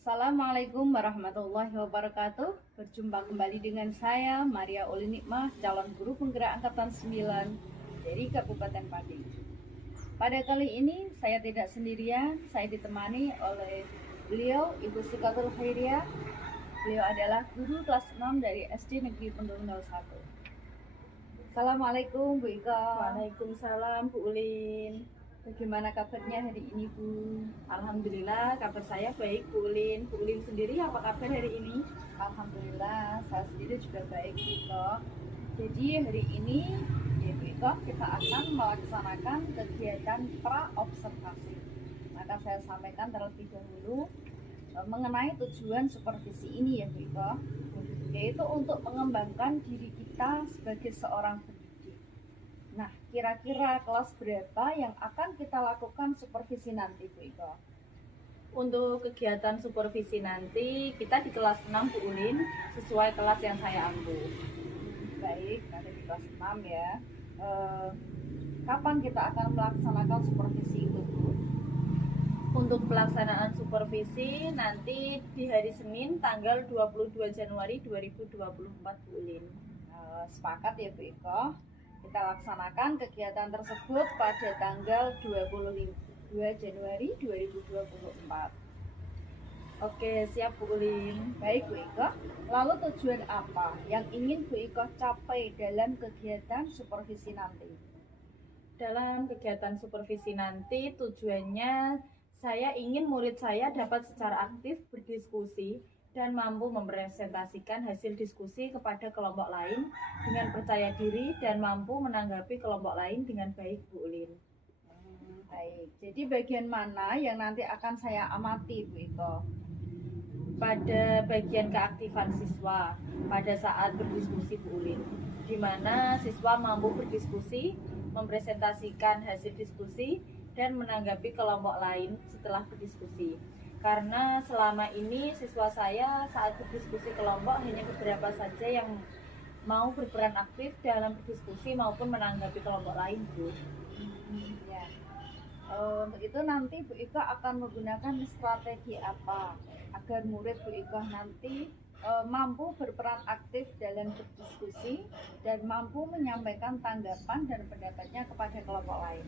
Assalamualaikum warahmatullahi wabarakatuh. Berjumpa kembali dengan saya Maria Uli Nikmah, calon guru penggerak angkatan 9 dari Kabupaten Pati. Pada kali ini saya tidak sendirian, saya ditemani oleh beliau Ibu Sikatul Khairiyah. Beliau adalah guru kelas 6 dari SD Negeri Pendul 01. Assalamualaikum Bu Ika. Waalaikumsalam Bu Ulin. Bagaimana kabarnya hari ini Bu? Alhamdulillah kabar saya baik Bu Ulin. Bu Ulin sendiri apa kabar hari ini? Alhamdulillah saya sendiri juga baik Bu Ika. Jadi hari ini ya Bu Ika, kita akan melaksanakan kegiatan pra-observasi. Maka saya sampaikan terlebih dahulu mengenai tujuan supervisi ini ya Bu Ika, yaitu untuk mengembangkan diri kita sebagai seorang pendidik. Nah, kira-kira kelas berapa yang akan kita lakukan supervisi nanti Bu Ika? Untuk kegiatan supervisi nanti kita di kelas 6 Bu Ulin, sesuai kelas yang saya ambil. Baik, nanti di kelas 6 ya. Kapan kita akan melaksanakan supervisi itu Bu? Untuk pelaksanaan supervisi nanti di hari Senin tanggal 22 Januari 2024 Bu Ulin. Sepakat ya Bu Ika, kita laksanakan kegiatan tersebut pada tanggal 22 Januari 2024. Oke, siap Bu Ulin. Baik Bu Ika, lalu tujuan apa yang ingin Bu Ika capai dalam kegiatan supervisi nanti? Dalam kegiatan supervisi nanti tujuannya saya ingin murid saya dapat secara aktif berdiskusi dan mampu mempresentasikan hasil diskusi kepada kelompok lain dengan percaya diri dan mampu menanggapi kelompok lain dengan baik Bu Ulin. Baik, jadi bagian mana yang nanti akan saya amati Bu Ika? Pada bagian keaktifan siswa pada saat berdiskusi Bu Ulin, di mana siswa mampu berdiskusi, mempresentasikan hasil diskusi dan menanggapi kelompok lain setelah berdiskusi. Karena selama ini siswa saya saat berdiskusi kelompok hanya beberapa saja yang mau berperan aktif dalam berdiskusi maupun menanggapi kelompok lain Bu. Ya. Untuk itu nanti Bu Ika akan menggunakan strategi apa agar murid Bu Ika nanti mampu berperan aktif dalam berdiskusi dan mampu menyampaikan tanggapan dan pendapatnya kepada kelompok lain?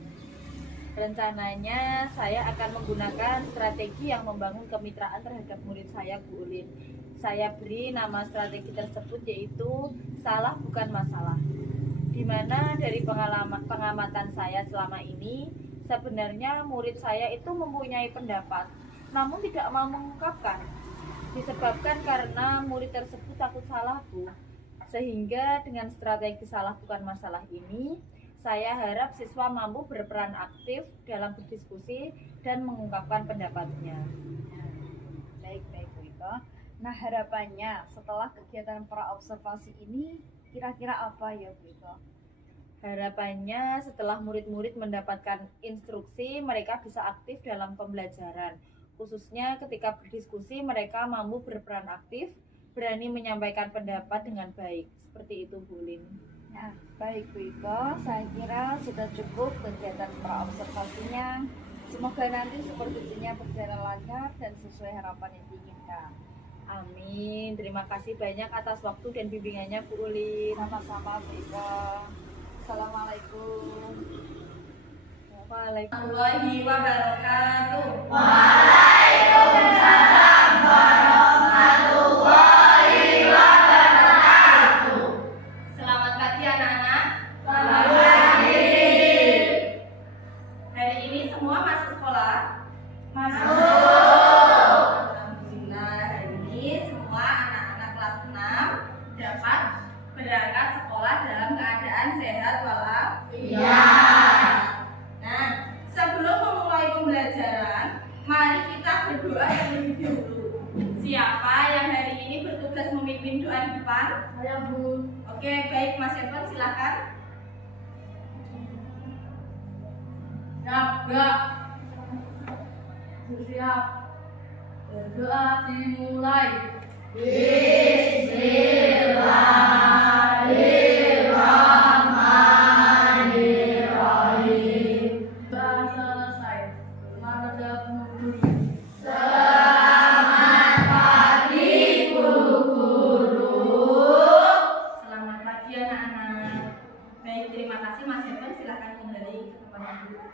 Rencananya saya akan menggunakan strategi yang membangun kemitraan terhadap murid saya Bu Ulin. Saya beri nama strategi tersebut yaitu salah bukan masalah. Di mana dari pengamatan saya selama ini, sebenarnya murid saya itu mempunyai pendapat, namun tidak mau mengungkapkan. Disebabkan karena murid tersebut takut salah Bu. Sehingga dengan strategi salah bukan masalah ini, saya harap siswa mampu berperan aktif dalam berdiskusi dan mengungkapkan pendapatnya. Baik Bu Ika. Nah, harapannya setelah kegiatan pra-observasi ini kira-kira apa ya Bu Ika? Harapannya setelah murid-murid mendapatkan instruksi, mereka bisa aktif dalam pembelajaran. Khususnya ketika berdiskusi, mereka mampu berperan aktif, berani menyampaikan pendapat dengan baik. Seperti itu Bu Ulin. Nah, baik Bu Ika, saya kira sudah cukup kegiatan pra-observasinya. Semoga nanti supervisinya berjalan lancar dan sesuai harapan yang diinginkan. Amin. Terima kasih banyak atas waktu dan bimbingannya Bu Ulin. Sama-sama Bu Ika. Assalamualaikum warahmatullahi wabarakatuh. Waalaikumsalam warahmatullahi wabarakatuh. Selamat pagi anak-anak. Selamat pagi. Hari ini semua masuk sekolah? Masuk. Alhamdulillah, hari ini semua anak-anak kelas 6 dapat berangkat sekolah dalam keadaan sehat walafiat. Nah, sebelum memulai pembelajaran, mari kita berdoa terlebih dahulu. Siapa yang hari ini bertugas memimpin doa di depan? Saya Bu. Oke, baik Mas Evan, silakan. Siap, siap. Berdoa dimulai. Bismillahirrahmanirrahim. Sudah selesai. Selamat datang. Selamat Baik, terima kasih Mas Evan. Silahkan kembali ke tempat dulu.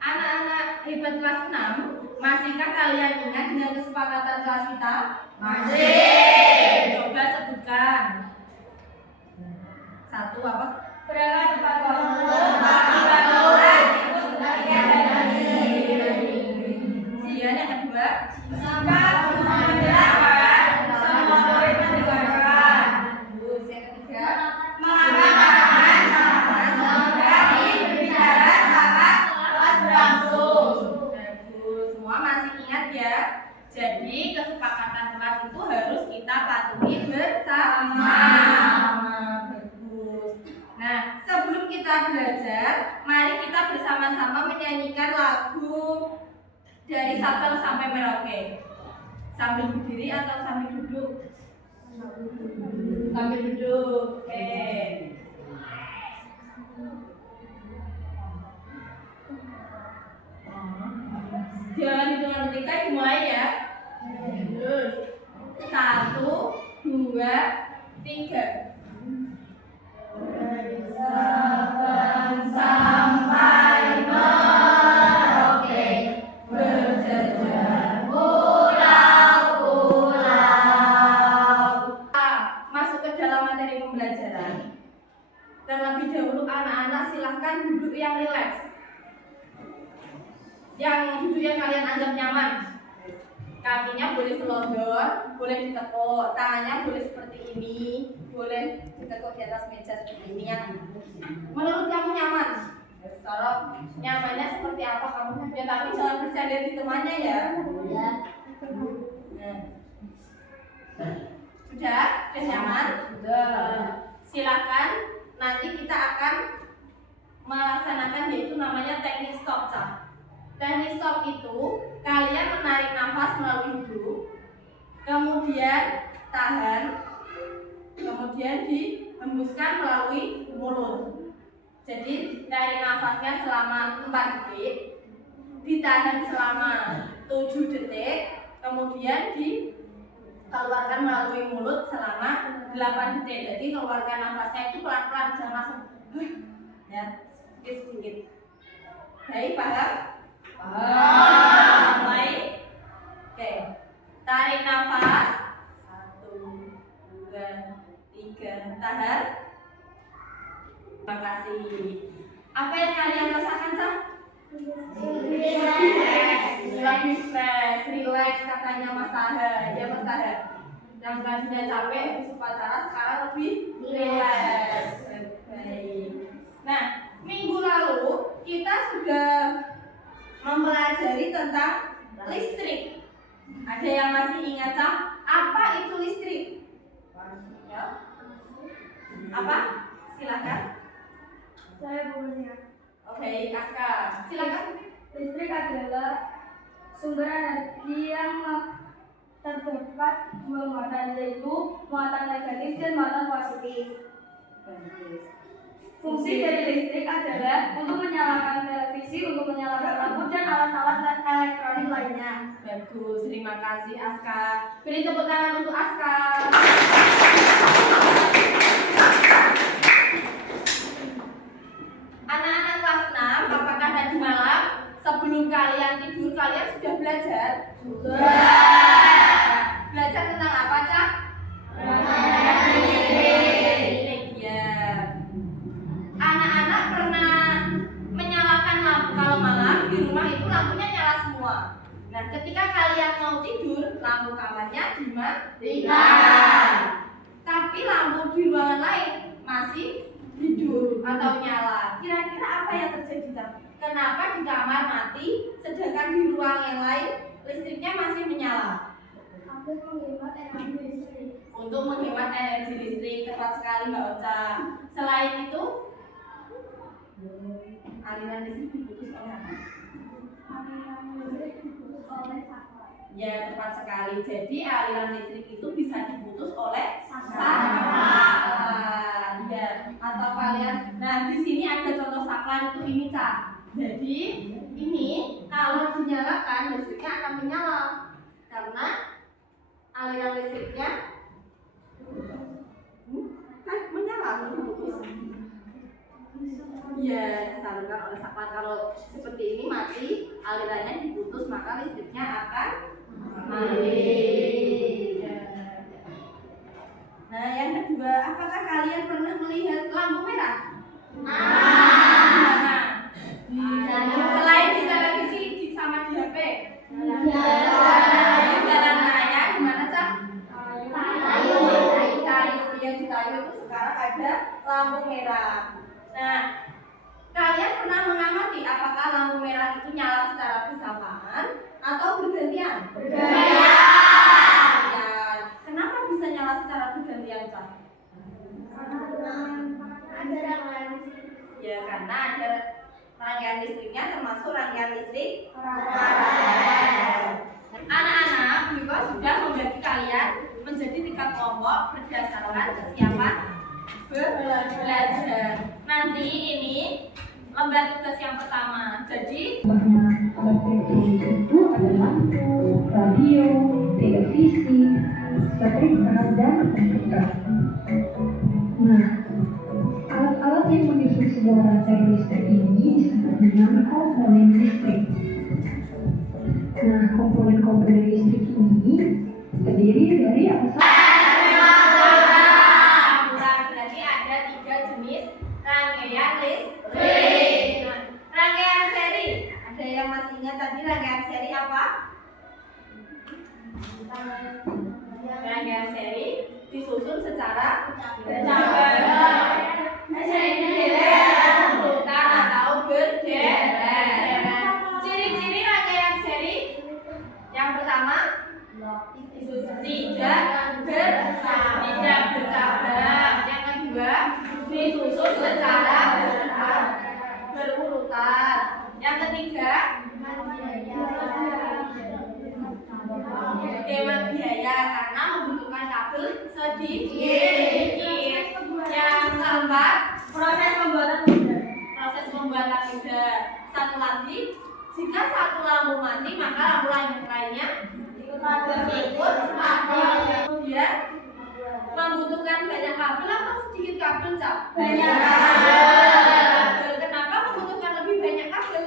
Anak-anak hebat kelas 6, masihkah kalian ingat dengan kesepakatan kelas kita? Masih. Coba sebutkan. Satu apa? Berangkat tepat waktu. Kemudian yang kedua, Semangat menjelaskan. Semua murid mendengarkan. terus yang ketiga, Mengatakan berani berbicara saat kelas berlangsung. bagus. Semua masih ingat ya? Jadi kesepakatan kelas itu harus kita patuhi bersama. Bagus. Nah, sebelum kita belajar, mari kita bersama-sama menyanyikan lagu dari Sabang sampai Merauke. Sambil berdiri atau sambil duduk? Sambil duduk. Oke. Jangan hitungan ketika dimulai ya. 1, 2, 3. Sabang sampai Merauke, berjejer pulau-pulau. Masuk ke dalam materi pembelajaran. Terlebih dahulu anak-anak silahkan duduk yang rileks. Yang duduk yang kalian anggap nyaman. Kakinya boleh selonjor, boleh ditekuk, tangannya boleh seperti ini, boleh ditekuk di atas meja seperti ini yang menurut kamu nyaman. Kalau nyamannya seperti apa kamu? Ya tapi jangan bersandar di temannya ya. Nah. Sudah nyaman? Sudah. Silakan. Nanti kita akan melaksanakan yaitu namanya teknik stop, Cak. Teknik stop itu kalian menarik nafas melalui hidung, kemudian tahan, kemudian dihembuskan melalui mulut. Jadi tarik nafasnya selama 4 detik, ditahan selama 7 detik, kemudian dikeluarkan melalui mulut selama 8 detik. Jadi keluarkan nafasnya itu pelan-pelan, jangan langsung ya, sedikit-sedikit. Baik, paham? Baik. Oke. Tarik nafas. 1, 2, 3. Tahan. Terima kasih. Apa yang kalian rasakan, Cak? Lebih fresh, relax katanya Mas Taha. Ya Mas Taha. Yang tadinya capek habis upacara sekarang lebih relax. Baik. Nah, minggu lalu kita sudah mempelajari tentang listrik. Ada yang masih ingat, Cak? Apa itu listrik? Ya. Apa? Silakan. Saya punya. Oke, Aska. Silakan. Listrik adalah sumber energi yang terdapat dua muatan, yaitu muatan negatif dan muatan positif. Bagus. Fungsi dari listrik adalah untuk menyalakan televisi, untuk menyalakan lampu dan alat-alat elektronik lainnya. Bagus, terima kasih Aska. Beri tepuk tangan untuk Aska. Anak-anak kelas 6, apakah tadi malam sebelum kalian tidur kalian sudah belajar? Sudah. Belajar tentang apa, Cak? Listrik. Ya. Anak-anak pernah menyalakan lampu kalau malam di rumah itu lampunya nyala semua. Nah, ketika kalian mau tidur, lampu kamarnya dimatikan. Tapi lampu di ruangan lain masih hidup atau nyala. Kira-kira apa yang terjadi, Cak? Kenapa di kamar mati, sedangkan di ruang yang lain listriknya masih menyala? Untuk menghemat energi listrik. Untuk menghemat energi listrik, tepat sekali Mbak Ocha. Selain itu, aliran listrik diputus oleh apa? Aliran listrik diputus oleh saklar. Ya, tepat sekali. Jadi aliran listrik itu bisa diputus oleh saklar. Ya, atau kalian. Nah, di sini ada contoh saklar itu ini, Cak. Jadi ini kalau dinyalakan listriknya akan menyala karena aliran listriknya kan menyala. disalurkan oleh saklar. Kalau seperti ini mati, alirannya diputus, maka listriknya akan mati. Nah, yang kedua, apakah kalian pernah melihat lampu merah? Selain di televisi, sama di HP. Di jalan raya gimana, Cak? Kayu. Yang di kayu itu sekarang ada lampu merah. Nah, kalian pernah mengamati apakah lampu merah itu nyala secara bersamaan atau bergantian? Bergantian. Kenapa bisa nyala secara bergantian, Cak? Ya, karena ada rangkaian listriknya, termasuk rangkaian listrik paralel. Anak-anak, Bu Iko sudah membagi kalian menjadi 3 kelompok berdasarkan kesiapan belajar. Nanti ini lembar tugas yang pertama. Jadi alat elektronik itu ada lampu, radio, televisi, setrika, dan komputer. Nah, alat-alat yang menyusun sebuah rantai listrik ini disebut dengan komponen listrik. Nah, komponen-komponen listrik ini terdiri dari apa saja? Berarti ada 3 jenis rangkaian listrik. Nah, rangkaian seri. Ada yang masih ingat tadi rangkaian seri apa? Rangkaian seri disusun secara bercabang, urutan atau berderet. Ciri-ciri rangkaian seri yang pertama tidak bercabang. Yang kedua disusun secara berurutan. Yang ketiga hemat biaya karena membutuhkan kabel sedikit. Yang keempat proses pembuatan mudah. Satu lagi, jika satu lampu mati maka lampu lainnya ikut mati. Kemudian membutuhkan banyak kabel atau sedikit kabel, Cap? Banyak kabel. Kenapa membutuhkan lebih banyak kabel?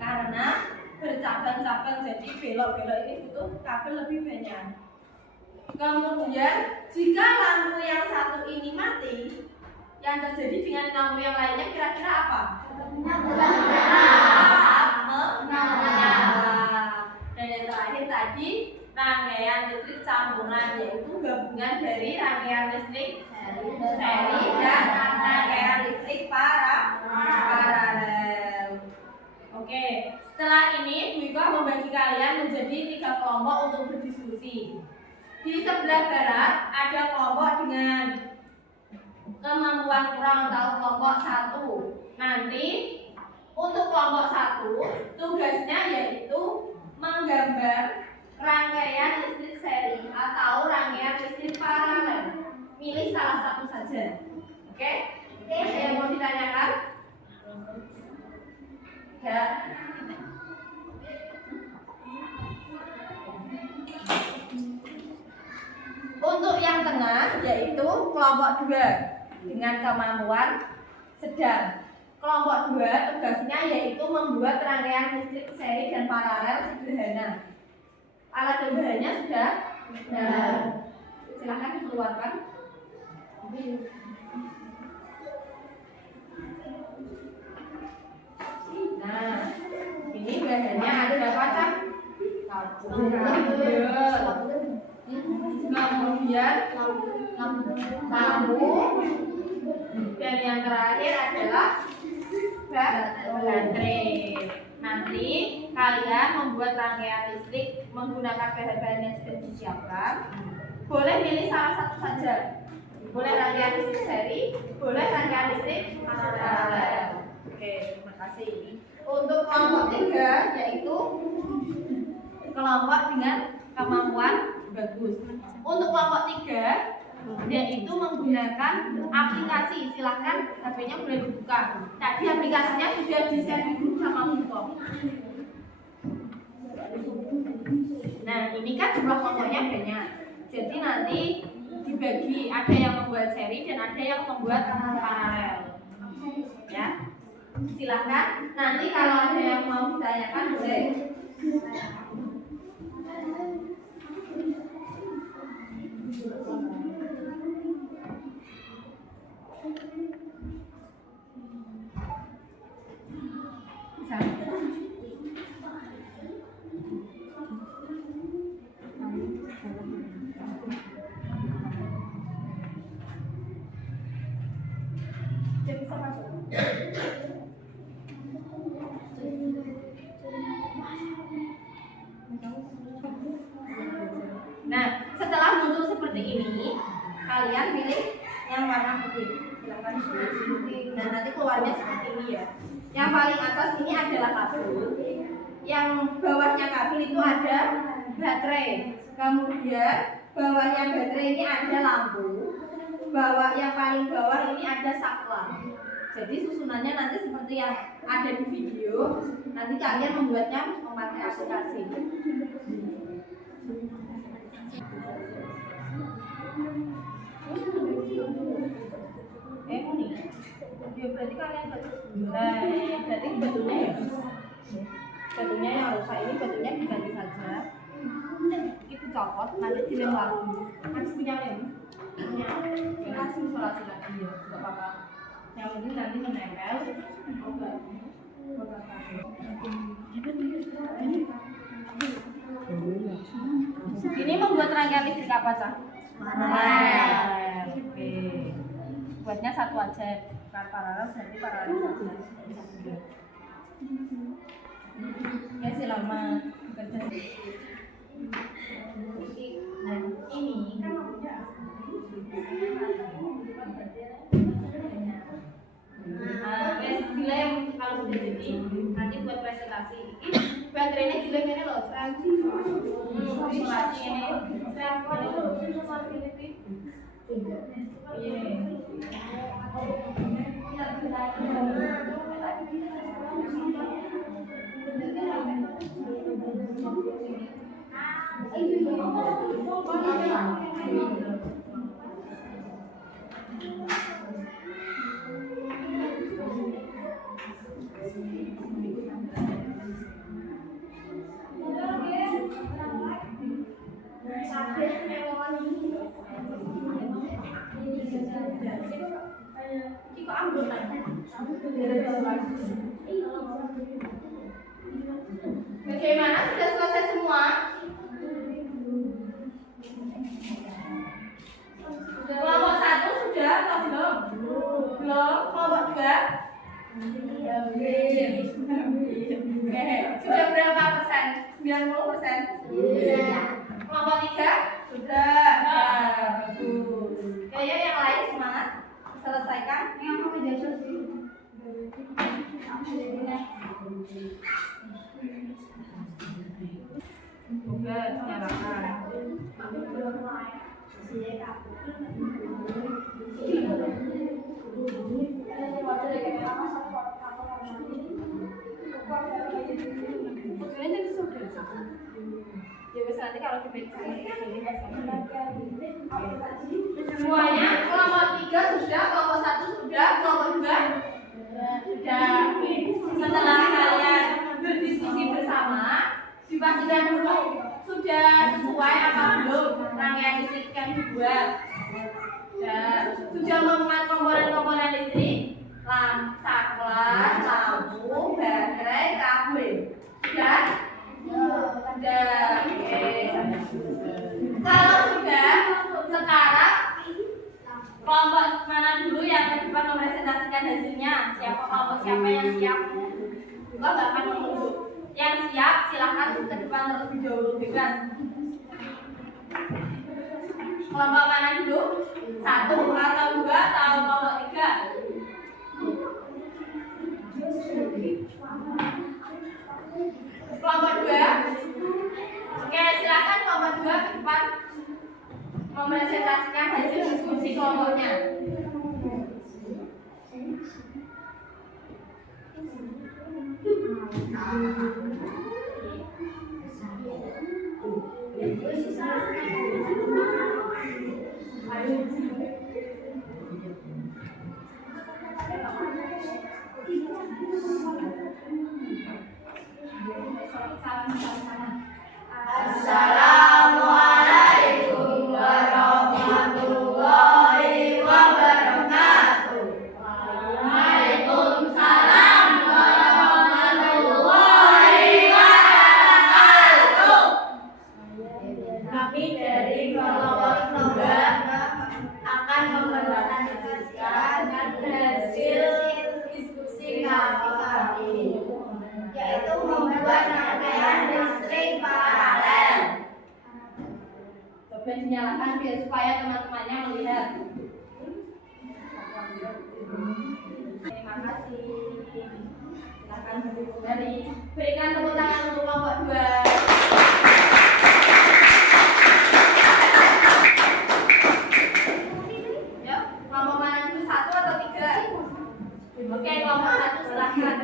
Karena bercabang-cabang, jadi belok-belok ini butuh kabel lebih banyak. Kemudian jika lampu yang satu ini mati, yang terjadi dengan lampu yang lainnya kira-kira apa? Menyala. Dan yang terakhir tadi rangkaian listrik campuran, yaitu gabungan dari rangkaian listrik seri dan rangkaian listrik paralel. Oke, setelah ini Bu Iko membagi kalian menjadi 3 kelompok untuk berdiskusi. Di sebelah barat ada kelompok dengan kemampuan kurang atau kelompok 1. Nanti untuk kelompok 1 tugasnya yaitu menggambar rangkaian listrik seri atau rangkaian listrik paralel. Pilih salah satu saja. Oke? Ada yang mau ditanyakan? Ya. Untuk yang tengah yaitu kelompok 2 dengan kemampuan sedang. Kelompok 2 tugasnya yaitu membuat rangkaian listrik seri dan paralel sederhana. Alat dan bahannya sudah. Silahkan dikeluarkan. Nah, ini bahannya ada kaca, kemudian lampu, dan yang terakhir adalah baterai. Nanti kalian membuat rangkaian listrik menggunakan bahan-bahan yang sudah disiapkan. Boleh pilih salah satu saja. Boleh rangkaian listrik seri, boleh rangkaian listrik paralel. Oke, terima kasih. Untuk kelompok 3 yaitu kelompok dengan kemampuan bagus. Untuk kelompok 3 yaitu menggunakan aplikasi. Silahkan HP-nya boleh dibuka. Tadi aplikasinya sudah di-share di grup sama Buko. Nah, ini kan jumlah kelompoknya banyak. Jadi nanti di dibagi, ada yang membuat seri dan ada yang membuat paralel. Ya, silahkan. Nanti kalau ada yang mau ditanyakan boleh. Nah, setelah muncul seperti ini, kalian pilih yang warna putih. Silakan pilih. Nah, nanti keluarnya seperti ini ya. Yang paling atas ini adalah kabel. Yang bawahnya kabel itu ada baterai. Kemudian bawahnya baterai ini ada lampu. Yang paling bawah ini ada saklar. Jadi susunannya nanti seperti yang ada di video. Nanti kalian membuatnya memakai aplikasi. Ini ya berarti kalian berarti batunya ya, batunya yang rusak ini batunya diganti saja. Itu copot nanti dilem lagi. Nanti punya lem, punya kasih isolasi lagi ya, tidak apa-apa. Yang penting nanti menempel. Ini membuat rangkaian listrik apa, Cah? Oke. Buatnya satu aja. Bukan paralel, berarti paralel saja. Ya selamat bekerja. Nah, ini kan maksudnya dilem kalau sudah jadi nanti buat presentasi. Baterainya dilem ini loh, isolasi ini, bagaimana, sudah selesai semua? Kelompok 1 sudah atau belum? Belum. Kelompok 2? Sudah berapa persen? 90%? Kelompok 3? Sudah. Bagus. Kayaknya yang lain semangat selesaikan. Yang mau menjadi juga nyalakan. Ya bisa nanti kalau semuanya kelompok 3 sudah, kelompok 1 sudah, kelompok 2 sudah. Setelah kalian berdiskusi bersama, dipastikan dulu sudah sesuai apa belum rangkaian listrik yang dibuat. Dan sudah memuat komponen-komponen listrik, saklar, lampu, baterai, kabel. Sudah? Sudah. Oke. Kalau sudah, sekarang kelompok mana dulu yang ke depan mempresentasikan hasilnya? Siapa yang siap? Juga nggak akan menunggu. Yang siap silahkan ke depan terlebih dahulu, bebas. Kelompok mana dulu? 1 atau 2 atau kelompok 3? Kelompok 2? Oke, silahkan kelompok 2 ke depan mempresentasikan hasil diskusi kelompoknya. Assalamualaikum warahmatullahi wabarakatuh. Waalaikumsalam warahmatullahi wabarakatuh. Kami dari kelompok Noba akan mempresentasikan hasil diskusi kami, yaitu membuat rangkaian listrik paralel. Coba dinyalakan biar supaya teman-temannya melihat. Terima kasih. Silakan berikan tepuk tangan untuk kelompok 2. Yuk, kelompok mana dulu, 1 atau 3? Oke, kelompok 1 silahkan.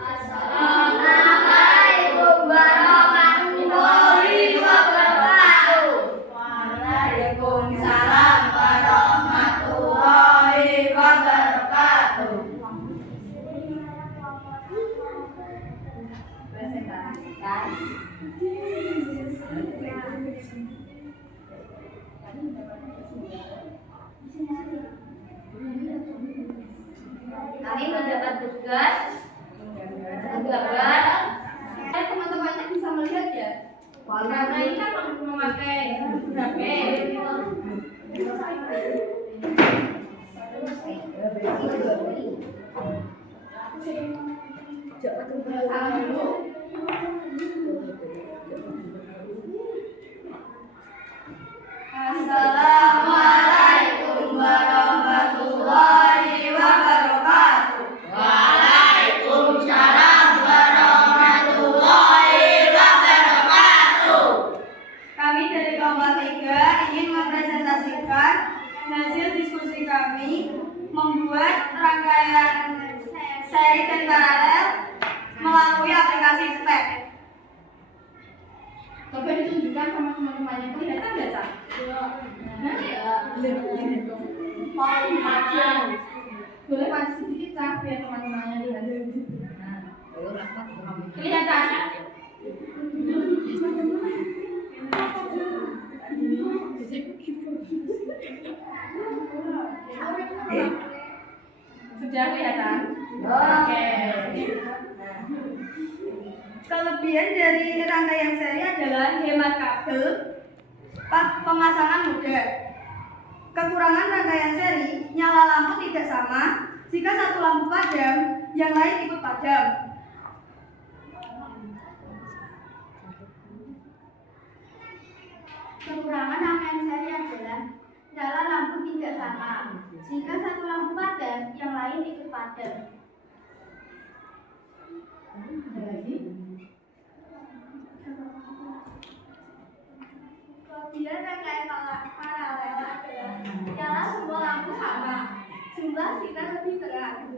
Assalamualaikum warahmatullahi wabarakatuh. Waalaikumsalam warahmatullahi wabarakatuh. Presentasikan. Kami menjabat tugas menggambar. Teman-temannya bisa melihat ya. Karena ini kan memakai HP. Salam dulu. Assalamualaikum warahmatullahi wabarakatuh. Waalaikumsalam warahmatullahi wabarakatuh. Kami dari kelompok 3 ingin mempresentasikan hasil diskusi kami membuat rangkaian seri dan paralel melalui aplikasi SPEC. Coba ditunjukkan sama teman-temannya. Kelihatan nggak, Cak? Boleh masih sedikit, Cak, biar teman-temannya lihat. Kelihatan? Sudah kelihatan? Oke. Kelebihan dari rangkaian seri adalah hemat kabel, pemasangan mudah. Kekurangan rangkaian seri, nyala lampu tidak sama. Jika satu lampu padam, yang lain ikut padam. Kekurangan rangkaian seri adalah nyala lampu tidak sama. Jika satu lampu padam, yang lain ikut padam. Ada lagi? Kelebihan rangkaian paralel adalah nyala semua lampu sama. Jumlah sinar lebih berat.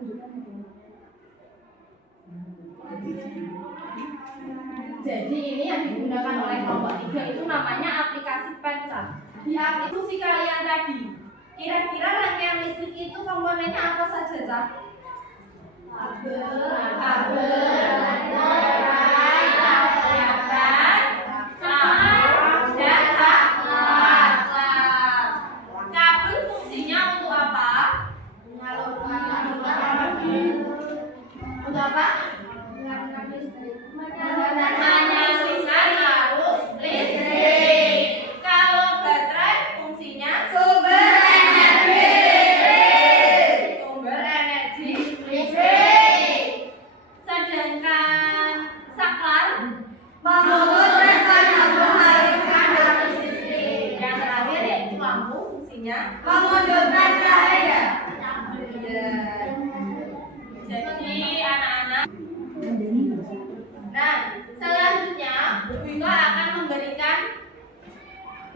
Jadi ini yang digunakan oleh kelompok 3 itu namanya aplikasi pencet. Di aplikasi kalian tadi, kira-kira rangkaian listrik itu komponennya apa saja, Cak? Kabel fungsinya untuk apa? Untuk apa? Menyalurkan arus listrik. Kalau baterai fungsinya sumber energi listrik. Sedangkan saklar Memutuskan lampu mengharuskan arus listrik. yang terakhir yaitu lampu fungsinya. Memundurkan cahaya. Jadi anak-anak. Nah, selanjutnya Bu Ika akan memberikan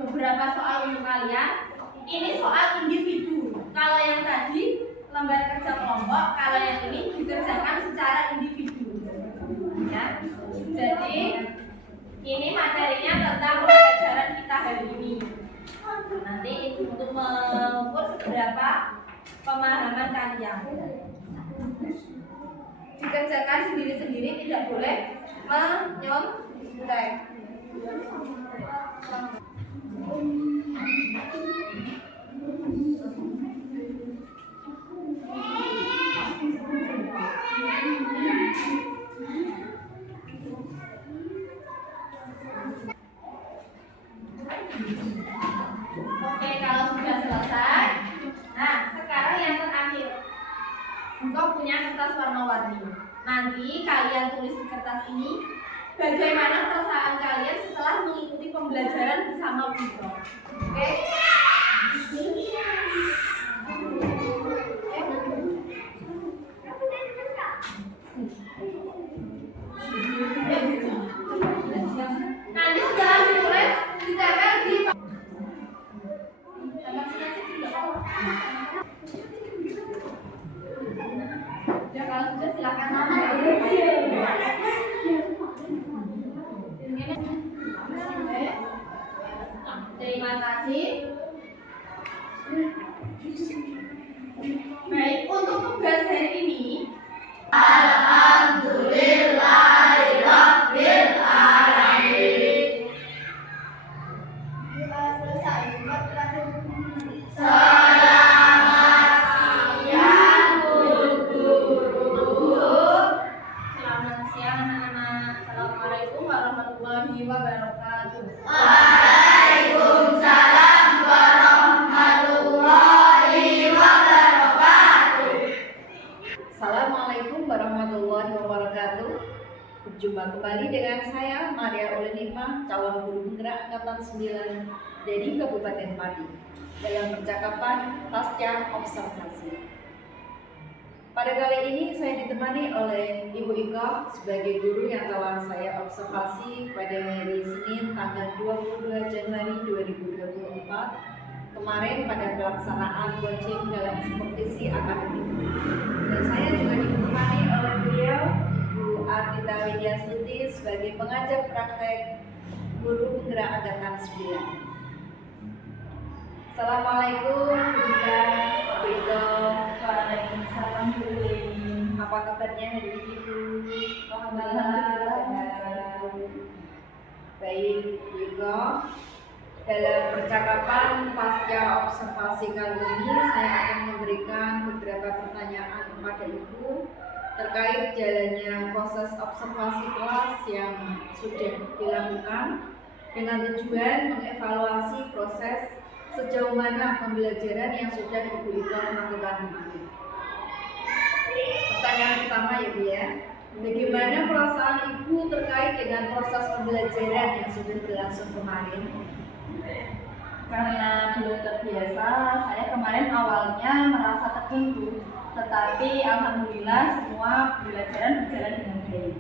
beberapa soal untuk kalian. Ini soal individu. Kalau yang tadi lembar kerja kelompok, kalau yang ini dikerjakan secara individu. Ya. Jadi ini materinya tentang pembelajaran kita hari ini. Nanti untuk mengukur seberapa pemahaman kalian. Dikerjakan sendiri-sendiri, tidak boleh menyontek. Oke, kalau sudah selesai, nah sekarang yang terakhir, engkau punya kertas warna-warni. Nanti kalian tulis di kertas ini bagaimana perasaan kalian setelah mengikuti pembelajaran bersama Wiko. Oke? Nanti setelah ditulis ditempel di ya, kalau sudah silakan terima kasih. Baik, untuk tugas hari ini selamat siang anak-anak. Assalamualaikum warahmatullahi wabarakatuh. Assalamualaikum warahmatullahi wabarakatuh. Berjumpa kembali dengan saya Maria Olenima, calon guru penggerak angkatan 9 dari Kabupaten Pati dalam percakapan pasca observasi. Pada kali ini saya ditemani oleh Ibu Ika sebagai guru yang telah saya observasi pada hari Senin tanggal 22 Januari 2024 kemarin pada pelaksanaan coaching dalam supervisi akademik. Dan saya juga ditemani oleh beliau Bu Ardita Widiastuti sebagai pengajar praktek guru penggerak angkatan 9. Assalamualaikum Bu Ika, Bu Ika. Waalaikumsalam. Apa kabarnya hari ini Bu? Alhamdulillah. Baik Bu Ika. Dalam percakapan pasca observasi kali ini saya akan memberikan beberapa pertanyaan kepada Ibu terkait jalannya proses observasi kelas yang sudah dilakukan dengan tujuan mengevaluasi proses sejauh mana pembelajaran yang sudah Ibu Ika lakukan kemarin. Pertanyaan pertama ya Bu ya, bagaimana perasaan Ibu terkait dengan proses pembelajaran yang sudah berlangsung kemarin? Karena belum terbiasa, saya kemarin awalnya merasa terganggu, tetapi alhamdulillah semua pembelajaran berjalan dengan baik.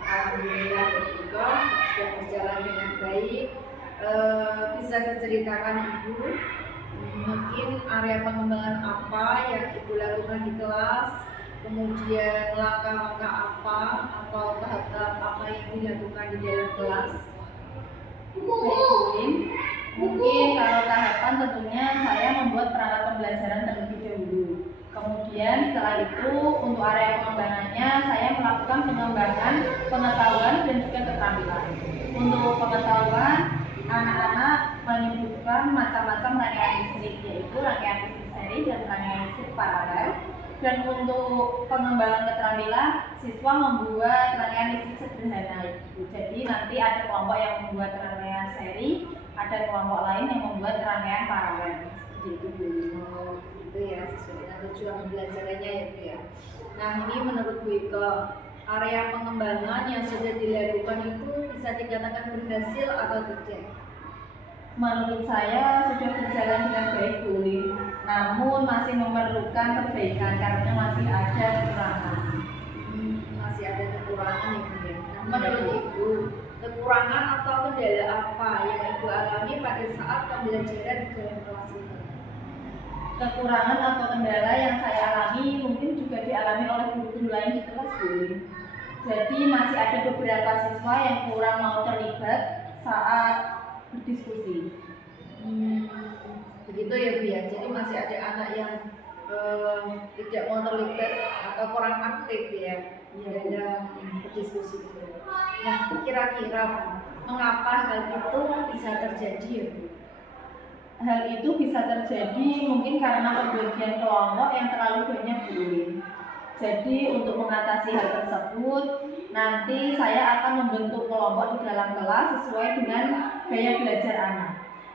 Alhamdulillah juga sudah berjalan dengan baik. Bisa diceritakan Ibu mungkin area pengembangan apa yang Ibu lakukan di kelas, kemudian langkah-langkah apa atau tahap-tahap apa yang dilakukan di dalam kelas? Baik, mungkin kalau tahapan tentunya saya membuat perangkat pembelajaran terlebih dahulu. Kemudian setelah itu untuk area pengembangannya saya melakukan pengembangan pengetahuan dan juga keterampilan. Untuk pengetahuan, anak-anak menyebutkan macam-macam rangkaian listrik, yaitu rangkaian listrik seri dan rangkaian listrik paralel. Dan untuk pengembangan keterampilan, siswa membuat rangkaian listrik sederhana. Jadi nanti ada kelompok yang membuat rangkaian seri, ada kelompok lain yang membuat rangkaian paralel. Seperti itu Bu. Itu ya sesuai dengan tujuan pembelajarannya ya Bu ya. Nah ini menurut Bu Ika, area pengembangan yang sudah dilakukan itu bisa dikatakan berhasil atau tidak? Menurut saya sudah berjalan dengan baik Bu, namun masih memerlukan perbaikan karena masih ada kekurangan. Masih ada kekurangan ya Bu ya. Nah, menurut Ibu, kekurangan atau kendala apa yang Ibu alami pada saat pembelajaran di dalam kelas ini? kekurangan atau kendala yang saya alami mungkin juga dialami oleh guru-guru lain di kelas Bu Ulin. Jadi masih ada beberapa siswa yang kurang mau terlibat saat berdiskusi. Begitu ya Bu ya. Jadi masih ada anak yang tidak mau terlibat atau kurang aktif ya dalam berdiskusi itu. Nah, kira-kira mengapa hal itu bisa terjadi ya Bu? Hal itu bisa terjadi mungkin karena pembagian kelompok yang terlalu banyak Bu Ulin. Jadi untuk mengatasi hal tersebut, nanti saya akan membentuk kelompok di dalam kelas sesuai dengan gaya belajar anak,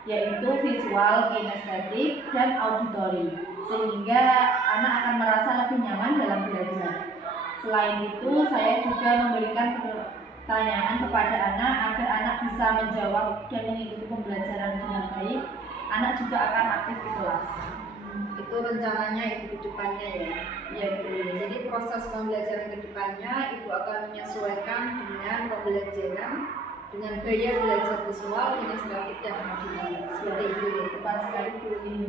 yaitu visual, kinestetik, dan auditori, sehingga anak akan merasa lebih nyaman dalam belajar. Selain itu, saya juga memberikan pertanyaan kepada anak agar anak bisa menjawab dan mengikuti pembelajaran dengan baik. Anak juga akan aktif di kelas. Itu rencananya ibu ke depannya ya. Ya, Bu. Jadi proses pembelajaran ke depannya ibu akan menyesuaikan dengan pembelajaran dengan gaya belajar visual, kinestetik dan auditori. Seperti itu ya. Tepat sekali Bu Ulin.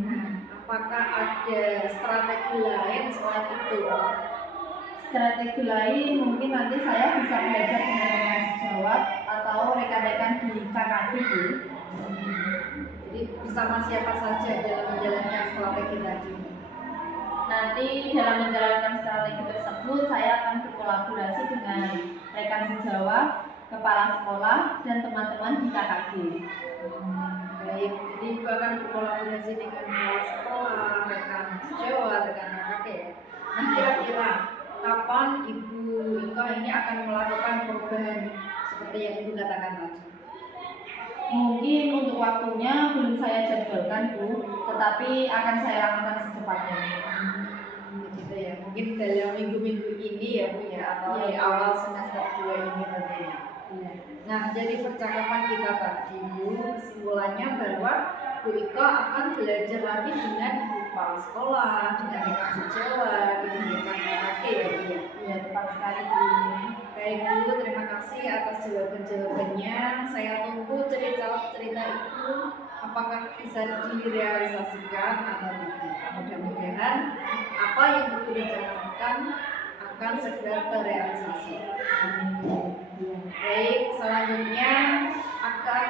Apakah ada strategi lain selain itu? Strategi lain mungkin nanti saya bisa belajar dengan rekan sejawat atau rekan-rekan di KKD Bu. Jadi bersama siapa saja dalam menjalankan strategi tadi? Nanti dalam menjalankan strategi tersebut saya akan berkolaborasi dengan rekan sejawat, kepala sekolah, dan teman-teman di KKD. Baik, jadi ibu akan berkolaborasi dengan kepala sekolah, rekan sejawat, rekan KKD ya. Nah, kira-kira kapan ibu Ika ini akan melakukan perubahan seperti yang ibu katakan tadi? Mungkin untuk waktunya belum saya jadwalkan Bu, tetapi akan saya lakukan secepatnya. Begitu ya, mungkin dalam minggu-minggu ini ya Bu ya, atau di awal semester 2 ini tentunya. Nah, jadi percakapan kita tadi kesimpulannya bahwa Bu Ika akan belajar lagi dengan kepala sekolah, dengan rekan sejawat, dengan rekan KKD ya Bu ya. Ya, tepat sekali Bu. Baik Bu, terima kasih atas jawaban-jawabannya. Saya tunggu cerita-cerita Ibu apakah bisa direalisasikan atau tidak. Mudah-mudahan apa yang Ibu rencanakan akan segera terrealisasi. Baik, selanjutnya akan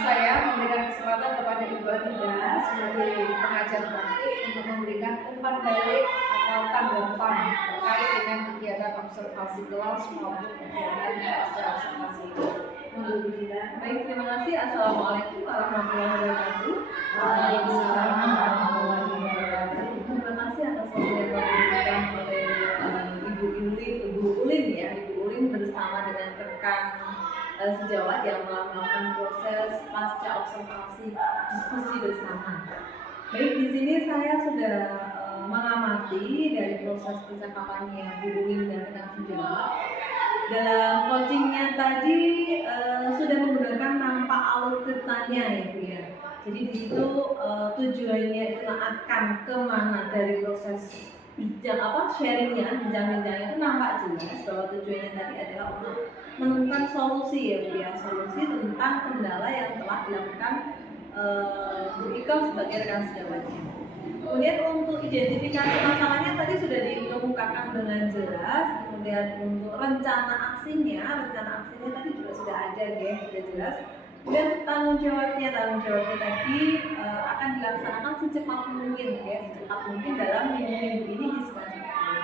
saya memberikan kesempatan kepada Ibu Adinda sebagai pengajar praktik untuk memberikan umpan balik atau tanggapan terkait dengan kegiatan observasi kelas maupun kegiatan pasca observasi itu. Baik, terima kasih. Assalamualaikum warahmatullahi wabarakatuh. Waalaikumsalam warahmatullahi wabarakatuh. Terima kasih atas waktu yang diberikan oleh Ibu Ulin ya, Ibu Ulin bersama dengan rekan sejawat yang melakukan proses pasca observasi diskusi bersama. Baik, di sini saya sudah mengamati dari proses percakapannya Bu Ulin dan rekan sejawat. Dalam coachingnya tadi sudah menggunakan nampak alur ceritanya ya Bu ya. Jadi di situ tujuannya itu akan kemana dari proses sharingnya, bincang-bincangnya itu nampak jelas bahwa tujuannya tadi adalah untuk menemukan solusi ya Bu ya, solusi tentang kendala yang telah dilakukan Bu Ika sebagai rekan sejawatnya. Kemudian untuk identifikasi masalahnya tadi sudah dikemukakan dengan jelas. Kemudian untuk rencana aksinya tadi juga sudah ada ya, sudah jelas. Dan tanggung jawabnya tadi akan dilaksanakan secepat mungkin ya, secepat mungkin dalam minggu-minggu ini di semester ini.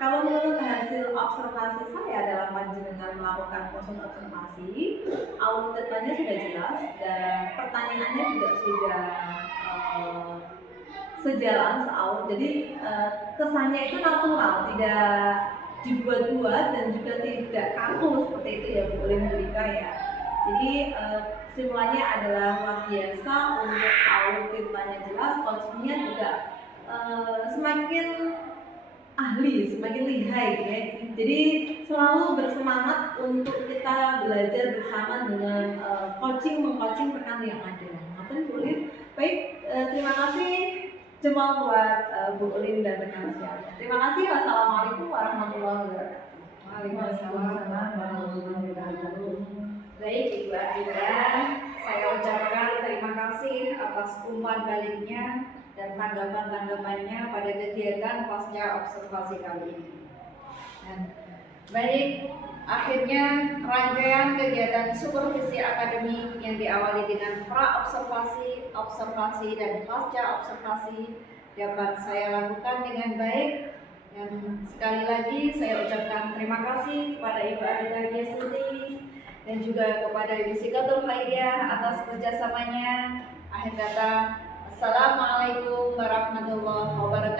Kalau menurut hasil observasi saya dalam panjenengan melakukan proses observasi, alur ceritanya sudah jelas dan pertanyaannya juga sudah sejalan sealur. Jadi kesannya itu natural, tidak dibuat-buat dan juga tidak kaku seperti itu ya Bu Ulin Bu Ika ya. Jadi kesimpulannya adalah luar biasa untuk alur ceritanya jelas, coachingnya juga semakin ahli, semakin lihai ya. Jadi selalu bersemangat untuk kita belajar bersama dengan mengcoaching rekan yang ada. Maafkan Bu Ulin. Baik, terima kasih cuma buat Bu Ulin dan rekan sejawat. Terima kasih. Wassalamualaikum warahmatullahi wabarakatuh. Waalaikumsalam warahmatullahi wabarakatuh. Baik Ibu Adinda, saya ucapkan terima kasih kasih atas umpan baliknya dan tanggapan-tanggapannya pada kegiatan pasca observasi kali ini. Dan baik, akhirnya rangkaian kegiatan supervisi akademik yang diawali dengan pra-observasi, observasi, dan pasca observasi dapat saya lakukan dengan baik. Dan sekali lagi saya ucapkan terima kasih kepada Ibu Arita Giastuti dan juga kepada Ibu Sikatul Khairiyah atas kerjasamanya. Akhir kata, Assalamualaikum warahmatullahi wabarakatuh.